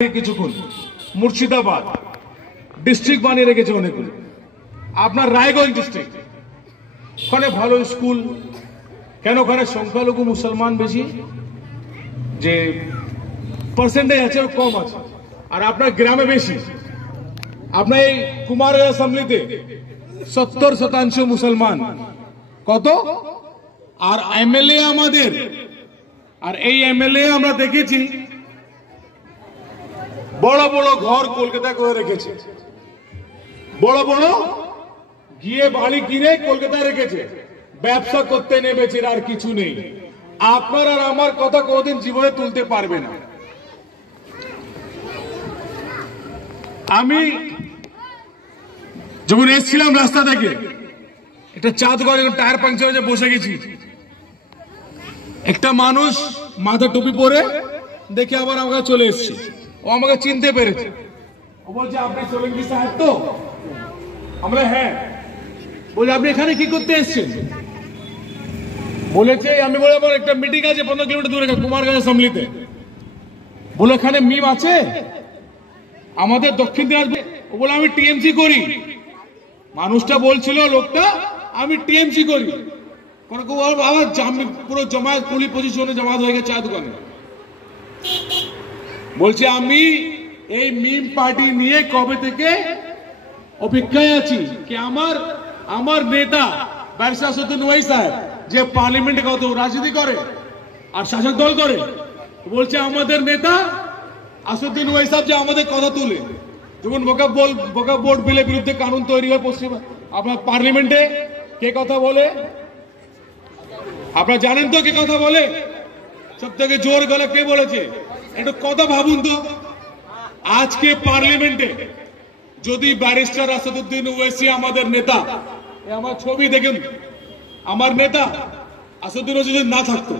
কিছুক্ষণ মুর্শিদাবাদ ডিস্ট্রিক্ট বানিয়ে রেখেছে অনেকগুলো। আপনার রায়গঞ্জ ডিস্ট্রিক্ট, ওখানে ভালো স্কুল কেন? ওখানে সংখ্যালঘু মুসলমান বেশি, যে পার্সেন্টেজ আছে কম আছে, আর আপনার গ্রামে বেশি। আপনার এই কুমারগঞ্জ অ্যাসেম্বলিতে 70% মুসলমান, কত? আর এমএলএ আমাদের, আর এই এমএলএ আমরা দেখেছি বড় বড় ঘর কলকাতা করে রেখেছে, বড় বড় গিয়ে বাড়ি কিনে কলকাতায় রেখেছে, ব্যবসা করতে নেমেছে, আর কিছু নেই। আপনার আর আমার কথা কোনদিন জীবনে তুলতে পারবে না। আমি যখন এসেছিলাম রাস্তা থেকে, একটা চা দোকানে টায়ার পাংচার হয়েছে, বসে গেছি। একটা মানুষ মাথা টুপি পরে দেখে আবার আমাকে চলে এসছে, ও আমাকে চিনতে পেরেছে। ও বলছে, আপনি সোলঙ্কি সাহেব তো? আমরা হ্যাঁ। বলে, আপনি এখানে কি করতে এসছেন? বলেছে, আমি বলে আমার একটা মিটিং আছে 15 কিলোমিটার দূরে কুমারগঞ্জ অ্যাসেম্বলিতে। বলে, এখানে মিম আছে আমাদের দক্ষিণ দিনাজপুর? ও বলে, আমি টিএমসি করি। মানুষটা বলছিল, লোকটা, আমি টিএমসি করি। আবার পুরো জমায়েত 20-25 জনে জমায়েত হয়ে গেছে চা দোকানে। বলছে, আমি এই মিম পার্টি নিয়ে কবে থেকে অপেক্ষায় আছি কি আমার নেতা ব্যারিস্টার আসাদুদ্দিন ওয়াইসি সাহেব, যে পার্লামেন্টে কত রাজনীতি করে আর শাসক দল করে, বলছে আমাদের নেতা আসাদুদ্দিন ওয়াইসি সাহেব যে আমাদের কথা তুলে, যেমন বোকা বোর্ড বিলের বিরুদ্ধে কানুন তৈরি হয় পশ্চিম আপনার পার্লামেন্টে, কে কথা বলে আপনারা জানেন তো? কে কথা বলে সব থেকে জোর গলা? কে বলেছে? একটু কথা ভাবুন তো। আজকে পার্লামেন্টে যদি ব্যারিস্টার আসাদুদ্দিন ওয়াইসি আমাদের নেতা, আমার ছবি দেখুন, আমার নেতা আসাদুদ্দিন ওয়াইসি যদি না থাকতো,